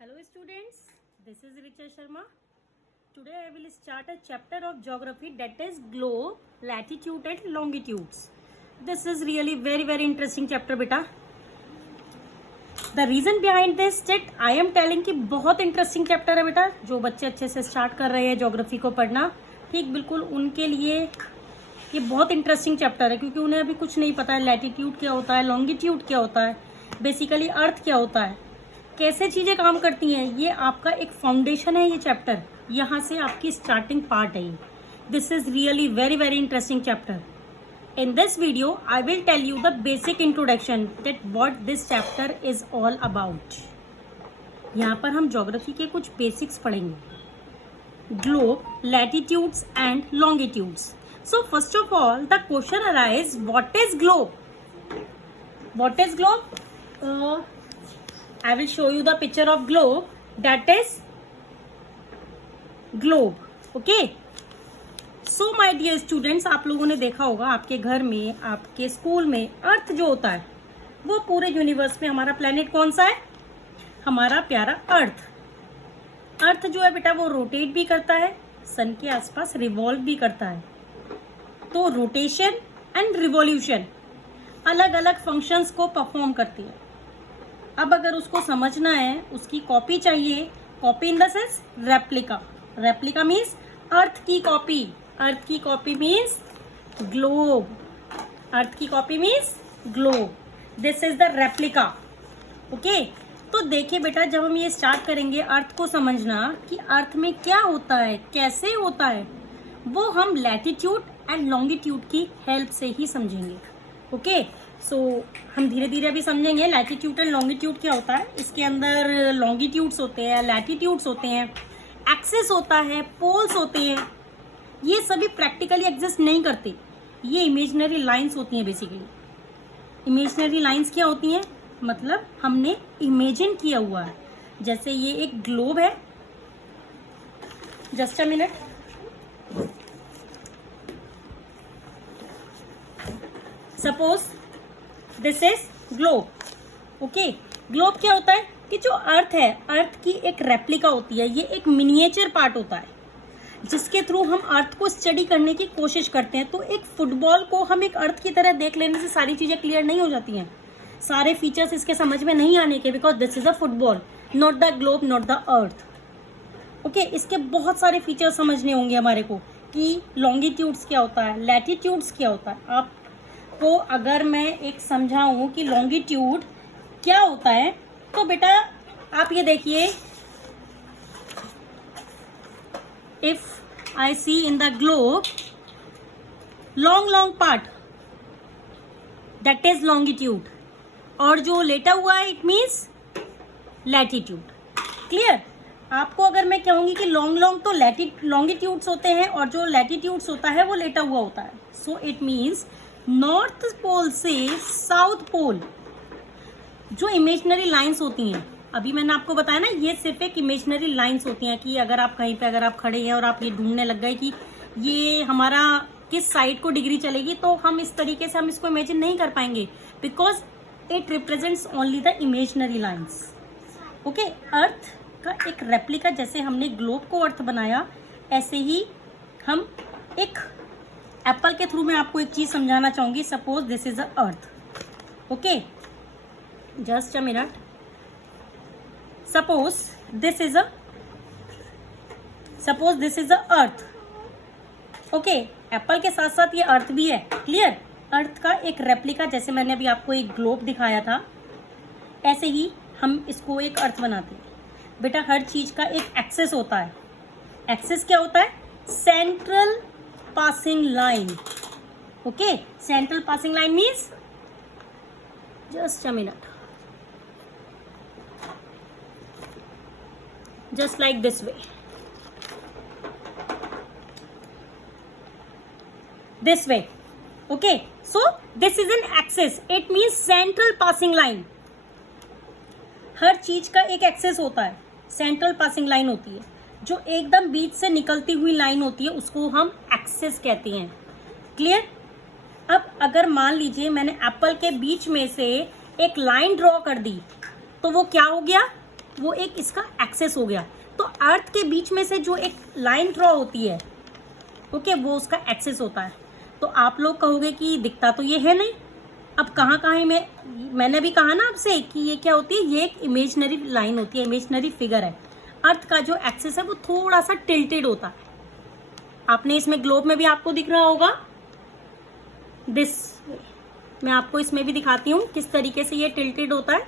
Hello students, this is Richa Sharma. Today I will start a chapter of geography that is globe, latitude and longitudes. This is really very interesting chapter beta. The reason behind this that I am telling कि बहुत interesting chapter है बेटा. जो बच्चे अच्छे से start कर रहे हैं ज्योग्राफी को पढ़ना, ठीक बिल्कुल उनके लिए ये बहुत इंटरेस्टिंग चैप्टर है, क्योंकि उन्हें अभी कुछ नहीं पता है लैटिट्यूड क्या होता है, लॉन्गिट्यूड क्या होता है, बेसिकली अर्थ क्या होता है, कैसे चीजें काम करती हैं. ये आपका एक फाउंडेशन है ये चैप्टर, यहाँ से आपकी स्टार्टिंग पार्ट है. This is really very interesting chapter. In this video, I will tell you the basic introduction that what this chapter is all about. यहाँ पर हम ज्योग्राफी के कुछ बेसिक्स पढ़ेंगे. Globe, latitudes and longitudes. So first of all, the question arises, what is globe? What is globe? I will show you the picture of globe. That is globe. Okay. So my dear students, आप लोगों ने देखा होगा आपके घर में, आपके school में, अर्थ जो होता है वो पूरे यूनिवर्स में हमारा प्लेनेट कौन सा है? हमारा प्यारा अर्थ. अर्थ जो है बेटा वो रोटेट भी करता है, सन के आसपास रिवॉल्व भी करता है. तो रोटेशन एंड रिवॉल्यूशन अलग अलग फंक्शंस को परफॉर्म करती है. अब अगर उसको समझना है, उसकी कॉपी चाहिए. Copy in the sense replica. Replica means earth की कॉपी. अर्थ की कॉपी मीन्स ग्लोब. अर्थ की copy means globe. This is the replica. Okay. तो देखिए बेटा, जब हम ये स्टार्ट करेंगे अर्थ को समझना कि अर्थ में क्या होता है, कैसे होता है, वो हम लैटिट्यूड एंड लॉन्गिट्यूड की हेल्प से ही समझेंगे. ओके. सो हम धीरे धीरे अभी समझेंगे लैटिट्यूड एंड लॉन्गिट्यूड क्या होता है. इसके अंदर लॉन्गिट्यूड्स होते हैं, लैटिट्यूड्स होते हैं, एक्सिस होता है, पोल्स होते हैं. ये सभी प्रैक्टिकली एग्जिस्ट नहीं करते. ये इमेजिनरी लाइंस होती हैं. बेसिकली इमेजिनरी लाइंस क्या होती हैं? मतलब हमने इमेजिन किया हुआ है. जैसे ये एक ग्लोब है. Just a minute. Suppose this is globe. Okay. Globe क्या होता है कि जो अर्थ है, अर्थ की एक रेप्लिका होती है. ये एक मिनिएचर पार्ट होता है जिसके थ्रू हम अर्थ को स्टडी करने की कोशिश करते हैं. तो एक फुटबॉल को हम एक अर्थ की तरह देख लेने से सारी चीजें क्लियर नहीं हो जाती हैं. सारे फीचर्स इसके समझ में नहीं आने के, because this is a football, not the globe, not the earth. Okay. इसके बहुत सारे फीचर्स समझने होंगे हमारे को कि लॉन्गिट्यूड्स क्या होता है, लैटिट्यूड्स क्या होता है. आपको अगर मैं एक समझाऊं कि लॉन्गिट्यूड क्या होता है, तो बेटा आप ये देखिए, if I see in the globe long part, that is longitude, और जो लेटा हुआ है it means latitude. क्लियर? आपको अगर मैं कहूंगी कि लॉन्ग तो लॉन्गिट्यूड्स होते हैं और जो लैटिट्यूड्स होता है वो लेटा हुआ होता है. So it means north pole से साउथ पोल जो इमेजिनरी लाइंस होती हैं, अभी मैंने आपको बताया ना, ये सिर्फ एक इमेजिनरी लाइंस होती हैं कि अगर आप कहीं पे अगर आप खड़े हैं और आप ये ढूंढने लग गए कि ये हमारा किस साइड को डिग्री चलेगी, तो हम इस तरीके से हम इसको इमेजिन नहीं कर पाएंगे, because it represents only the imaginary lines. Okay. Earth का एक रेप्लिका, जैसे हमने ग्लोब को अर्थ बनाया, ऐसे ही हम एक एप्पल के थ्रू मैं आपको एक चीज समझाना चाहूंगी. Suppose this is a earth. Okay. Just a minute. Suppose this is a earth. Okay. Apple के साथ साथ ये अर्थ भी है. क्लियर? अर्थ का एक रेप्लिका, जैसे मैंने अभी आपको एक ग्लोब दिखाया था, ऐसे ही हम इसको एक अर्थ बनाते हैं. बेटा हर चीज का एक एक्सेस होता है. एक्सेस क्या होता है? Central passing line. Okay. Central passing line means, just a minute, just like this way, this way. Okay. So this is an axis. It means central passing line. हर चीज का एक एक्सेस होता है. सेंट्रल पासिंग लाइन होती है, जो एकदम बीच से निकलती हुई लाइन होती है, उसको हम एक्सेस कहते हैं. क्लियर? अब अगर मान लीजिए मैंने एप्पल के बीच में से एक लाइन ड्रॉ कर दी, तो वो क्या हो गया? वो एक इसका एक्सेस हो गया। तो अर्थ के बीच में से जो एक लाइन ड्रॉ होती है, ओके, वो उसका एक्सेस होता है। तो आप लोग कहोगे कि दिखता तो ये है नहीं, अब कहाँ कहाँ मैंने भी कहा ना आपसे कि ये क्या होती है, ये एक इमेजनरी लाइन होती है, इमेजनरी फिगर है। अर्थ का जो एक्सेस है वो थोड़ा सा टिल्टेड होता है। आपने इसमें ग्लोब में भी आपको दिख रहा होगा दिस, मैं आपको इसमें भी दिखाती हूँ किस तरीके से ये टिल्टेड होता है।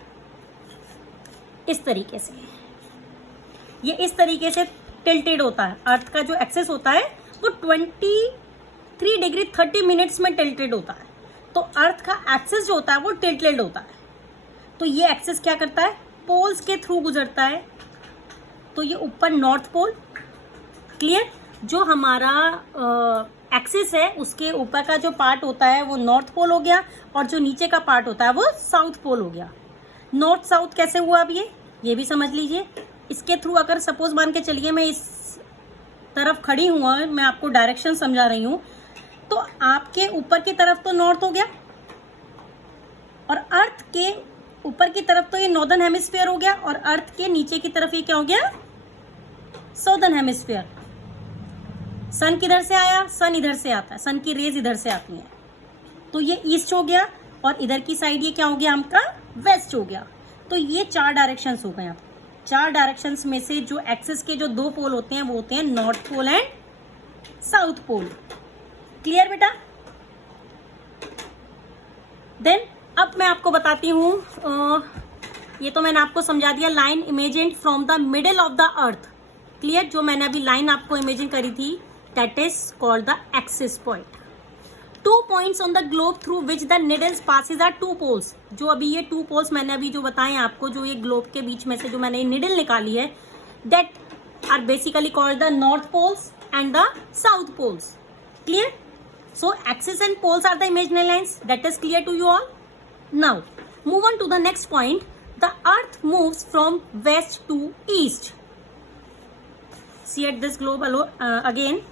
इस तरीके से ये इस तरीके से टिल्टेड होता है। अर्थ का जो एक्सेस होता है वो 23 डिग्री 30 मिनट्स में टिल्टेड होता है। तो अर्थ का एक्सेस जो होता है वो टिल्टेड होता है। तो ये एक्सेस क्या करता है, पोल्स के थ्रू गुजरता है। तो ये ऊपर नॉर्थ पोल, क्लियर, जो हमारा एक्सिस है उसके ऊपर का जो पार्ट होता है वो नॉर्थ पोल हो गया, और जो नीचे का पार्ट होता है वो साउथ पोल हो गया। नॉर्थ साउथ कैसे हुआ अब ये भी समझ लीजिए। इसके थ्रू अगर सपोज मान के चलिए मैं इस तरफ खड़ी हूँ, मैं आपको डायरेक्शन समझा रही हूँ, तो आपके ऊपर की तरफ तो नॉर्थ हो गया, और अर्थ के ऊपर की तरफ तो ये नॉर्दर्न हेमिस्फीयर हो गया, और अर्थ के नीचे की तरफ ये क्या हो गया, साउदर्न हेमिस्फीयर। सन किधर से आया, सन इधर से आता है, सन की रेज इधर से आती हैं। तो ये ईस्ट हो गया, और इधर की साइड ये क्या हो गया हमका, वेस्ट हो गया। तो ये 4 डायरेक्शंस हो गए। 4 डायरेक्शंस में से जो एक्सिस के जो 2 पोल होते हैं वो होते हैं north pole and south pole. Clear बेटा? देन अब मैं आपको बताती हूँ, ये तो मैंने आपको समझा दिया, line imagine from the middle of the earth. Clear? जो मैंने अभी लाइन आपको इमेजिन करी थी, that is called the axis point. 2 points on the globe through which the needles passes are 2 poles। जो अभी ये 2 poles मैंने अभी जो बताए आपको, जो ये ग्लोब के बीच में से जो मैंने निडल निकाली है, that are basically called the north poles and the south poles। Clear? So axis and poles are the imaginary lines. That is clear to you all? Now move on to the next point. The earth moves from west to east। See at this globe again,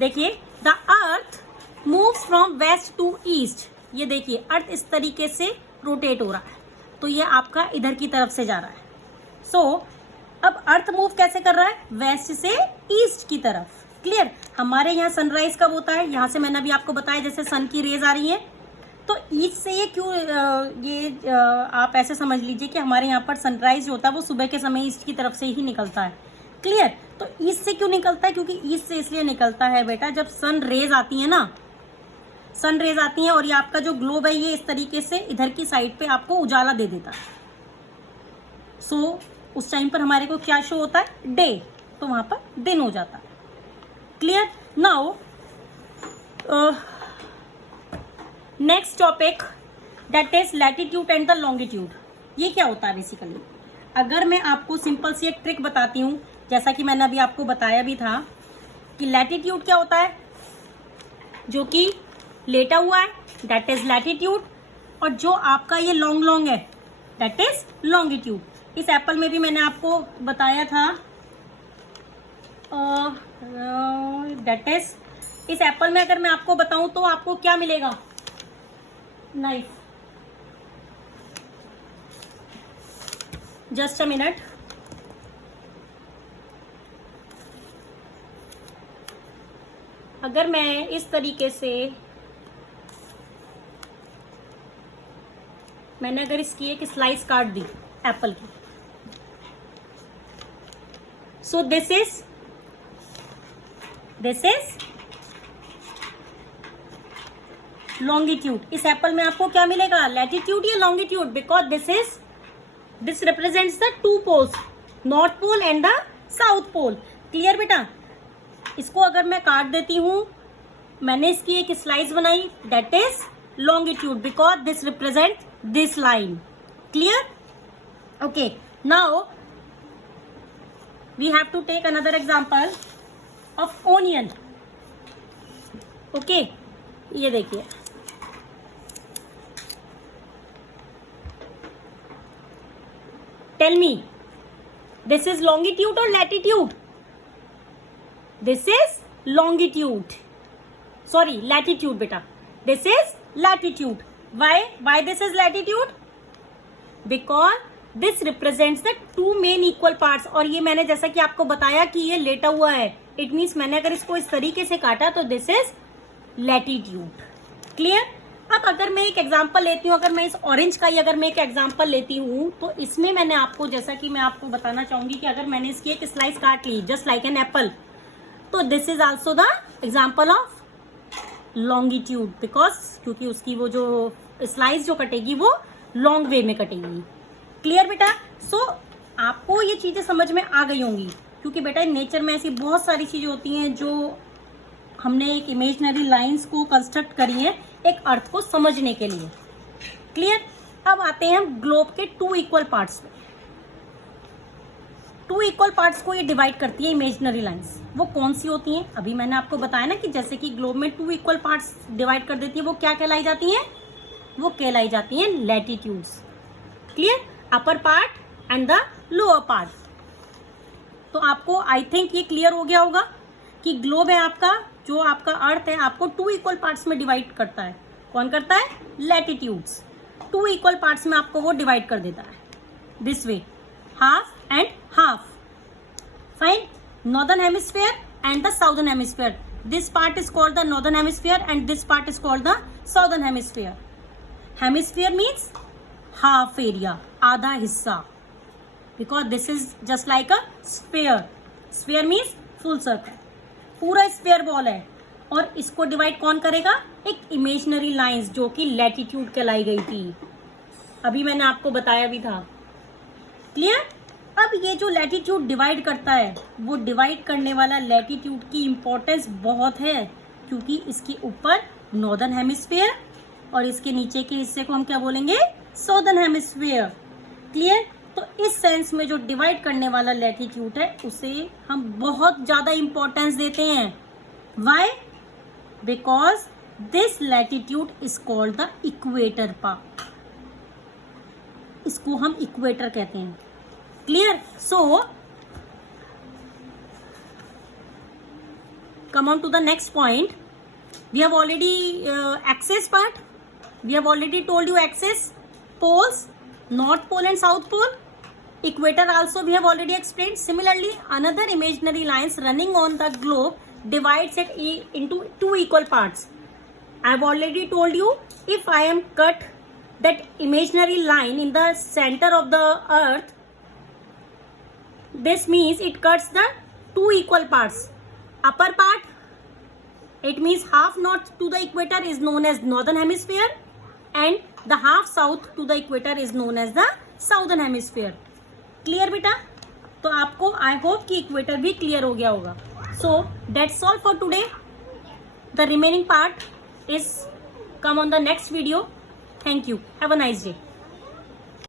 देखिए, the earth moves from west to east। ये देखिए अर्थ इस तरीके से rotate हो रहा है, तो ये आपका इधर की तरफ से जा रहा है। सो अब अर्थ मूव कैसे कर रहा है, वेस्ट से ईस्ट की तरफ। क्लियर? हमारे यहाँ सनराइज कब होता है, यहाँ से मैंने अभी आपको बताया जैसे सन की रेज आ रही है, तो ईस्ट से ये क्यों, आप ऐसे समझ लीजिए कि हमारे यहाँ पर सनराइज जो होता है वो सुबह के समय ईस्ट की तरफ से ही निकलता है। क्लियर? तो ईस्ट से क्यों निकलता है, क्योंकि ईस्ट से इसलिए निकलता है बेटा, जब सन रेज आती है ना, सन रेज आती हैं, और ये आपका जो ग्लोब है ये इस तरीके से इधर की साइड पे आपको उजाला दे देता है। सो उस टाइम पर हमारे को क्या शो होता है, डे, तो वहां पर दिन हो जाता है। Clear? Now next topic, that is latitude and the longitude. ये क्या होता है बेसिकली, अगर मैं आपको सिंपल सी एक ट्रिक बताती हूँ, जैसा कि मैंने अभी आपको बताया भी था कि लैटिट्यूड क्या होता है, जो कि लेटा हुआ है, दैट इज लैटिट्यूड, और जो आपका ये लॉन्ग लॉन्ग है दैट इज लॉन्गिट्यूड। इस एप्पल में भी मैंने आपको बताया था, दैट इज, इस एप्पल में अगर मैं आपको बताऊं तो आपको क्या मिलेगा, नाइफ। जस्ट अ मिनट, अगर मैं इस तरीके से, मैंने अगर इसकी एक स्लाइस काट दी एप्पल की, सो दिस इज लॉन्गिट्यूड। इस एप्पल में आपको क्या मिलेगा, लैटिट्यूड या longitude, because this represents the 2 poles, north pole and the south pole. Clear बेटा? इसको अगर मैं काट देती हूं, मैंने इसकी एक स्लाइस बनाई, that is longitude because this represents this line. Clear? Okay, now we have to take another example of onion. Okay, ये देखिए, tell me, this is longitude or latitude? This is longitude, sorry, latitude beta. This is latitude. Why this is latitude? Because this represents the two main equal parts. और ये मैंने जैसा कि आपको बताया कि ये लेटा हुआ है, इट मीन्स मैंने अगर इसको इस तरीके से काटा तो दिस इज लैटिट्यूड। क्लियर। अब अगर मैं एक एग्जांपल लेती हूँ, अगर मैं इस ऑरेंज का ही अगर मैं एक एग्जांपल लेती हूँ, तो इसमें मैंने आपको, जैसा कि मैं आपको बताना चाहूंगी कि अगर मैंने इसकी एक स्लाइस काट ली जस्ट लाइक एन एप्पल, तो this is also the example of longitude, because क्योंकि उसकी वो जो स्लाइस जो कटेगी वो लॉन्ग वे में कटेगी। क्लियर बेटा। सो आपको ये चीजें समझ में आ गई होंगी, क्योंकि बेटा नेचर में ऐसी बहुत सारी चीजें होती हैं जो हमने एक इमेजिनरी लाइंस को कंस्ट्रक्ट करी है एक अर्थ को समझने के लिए। क्लियर। अब आते हैं हम ग्लोब के टू इक्वल पार्ट्स में। टू इक्वल पार्ट्स को ये डिवाइड करती है इमेजिनरी लाइंस। वो कौन सी होती हैं? अभी मैंने आपको बताया ना कि जैसे कि ग्लोब में टू इक्वल पार्ट्स डिवाइड कर देती है, वो क्या कहलाई जाती हैं? वो कहलाई जाती हैं latitudes. Clear. Upper part and the lower part. तो आपको आई थिंक ये क्लियर हो गया होगा कि ग्लोब है आपका, जो आपका अर्थ है, आपको टू इक्वल पार्ट्स में डिवाइड करता है। कौन करता है? लैटिट्यूड्स। टू इक्वल पार्ट्स में आपको वो डिवाइड कर देता है this way, half and half. Fine. Northern hemisphere and the southern hemisphere. This part is called the northern hemisphere and this part is called the southern hemisphere. Hemisphere means half area, आधा हिस्सा, because this is just like a sphere. Sphere means full circle, पूरा sphere ball है। और इसको divide कौन करेगा? एक imaginary lines जो कि लैटिट्यूड कहलाई गई थी, अभी मैंने आपको बताया भी था। क्लियर। अब ये जो लैटिट्यूड डिवाइड करता है, वो डिवाइड करने वाला लैटिट्यूड की इंपॉर्टेंस बहुत है, क्योंकि इसके ऊपर नॉर्दर्न हेमिस्फीयर और इसके नीचे के हिस्से को हम क्या बोलेंगे? Southern hemisphere. क्लियर। तो इस सेंस में जो डिवाइड करने वाला लैटिट्यूड है उसे हम बहुत ज्यादा इंपॉर्टेंस देते हैं। Why? Because this latitude is called the equator part. इसको हम इक्वेटर कहते हैं। Clear. So come on to the next point. We have already axis part. We have already told you axis, poles, north pole and south pole. Equator also we have already explained. Similarly, another imaginary lines running on the globe divides it into two equal parts. I have already told you, if I am cut that imaginary line in the center of the earth, this means it cuts the two equal parts. Upper part, it means half north to the equator is known as northern hemisphere, and the half south to the equator is known as the southern hemisphere. Clear बेटा। तो आपको I hope कि equator भी clear हो गया होगा। So that's all for today. The remaining part is come on the next video. Thank you. Have a nice day.